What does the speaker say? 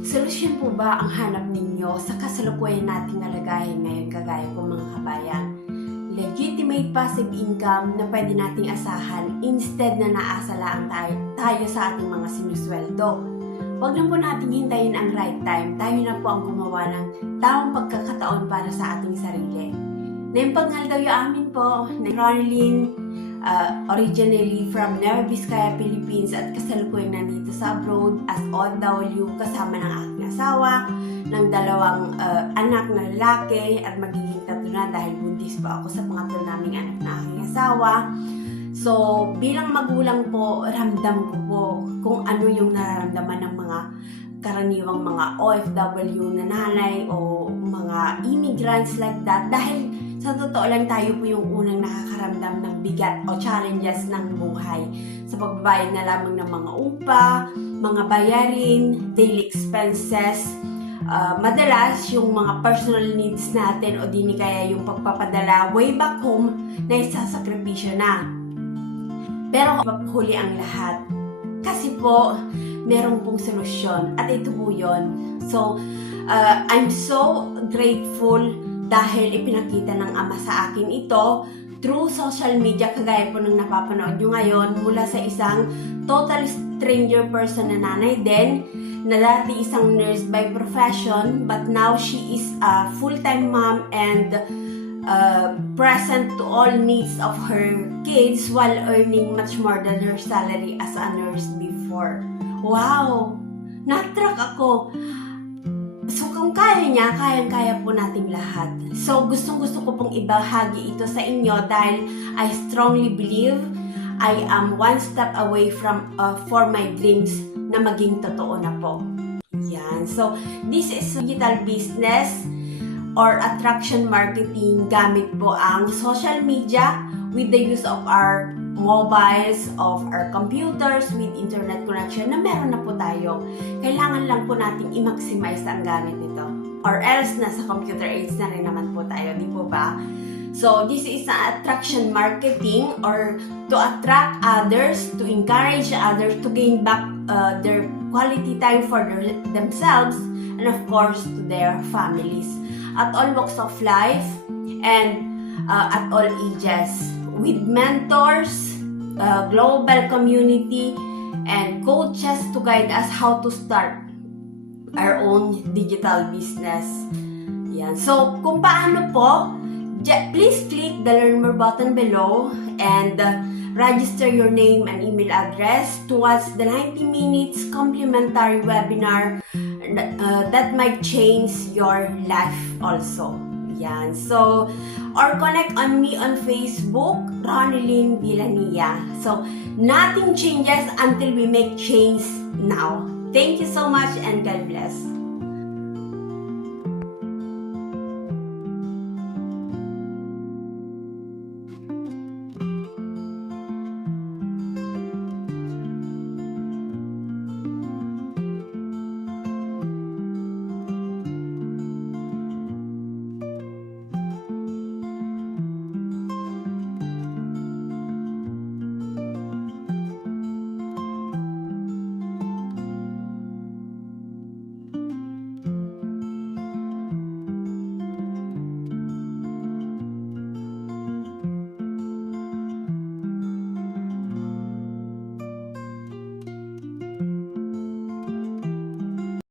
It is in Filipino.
Solusyon po ba ang hanap ninyo sa kasalukuyan nating kalagayan ngayon kagaya ko mga kabayan? Legitimate passive income na pwede nating asahan instead na naasa lang tayo sa ating mga sinusweldo. Huwag lang po natin hintayin ang right time, tayo na po ang gumawa ng tamang pagkakataon para sa ating sarili. Naimpaggal daw yung amin po na Ronilyn, originally from Nueva Vizcaya, Philippines at kasalukuyan nandito sa abroad as OFW kasama ng aking asawa, ng dalawang anak na lalaki at magiging tatlo na dahil buntis po ako sa pangatlo naming anak na aking asawa. So, bilang magulang po, ramdam ko po kung ano yung nararamdaman ng mga karaniwang mga OFW na nanay o mga immigrants like that dahil sa totoo lang tayo po yung unang nakakaramdam ng bigat o challenges ng buhay sa pagbabayad na lamang ng mga upa, mga bayarin, daily expenses, madalas yung mga personal needs natin o di kaya yung pagpapadala way back home na isasakripisyo na. Pero huli ang lahat kasi po meron pong solusyon at ito po yun. So, I'm so grateful dahil ipinakita ng ama sa akin ito through social media kagaya po ng napapanood nyo ngayon mula sa isang total stranger person na nanay din na dati isang nurse by profession but now she is a full-time mom and present to all needs of her kids while earning much more than her salary as a nurse before. Wow! Na-track ako. So, kung kaya niya, kayang-kaya po nating lahat. So, gustong-gusto ko pong ibahagi ito sa inyo dahil I strongly believe I am one step away from for my dreams na maging totoo na po. Yan. So, this is digital business or attraction marketing gamit po ang social media with the use of our mobiles, of our computers with internet connection na meron na po tayo. Kailangan lang po natin i-maximize ang gamit nito. Or else, nasa computer age na rin naman po tayo, di po ba? So, this is an attraction marketing or to attract others, to encourage others to gain back their quality time for themselves and of course to their families at all walks of life and at all ages with mentors, global community and coaches to guide us how to start our own digital business. Yan. So, kung paano po, please click the Learn More button below and register your name and email address towards the 90 minutes complimentary webinar that might change your life also. Yan. So, or connect on me on Facebook, Ronilyn Villania. So, nothing changes until we make change now. Thank you so much and God bless.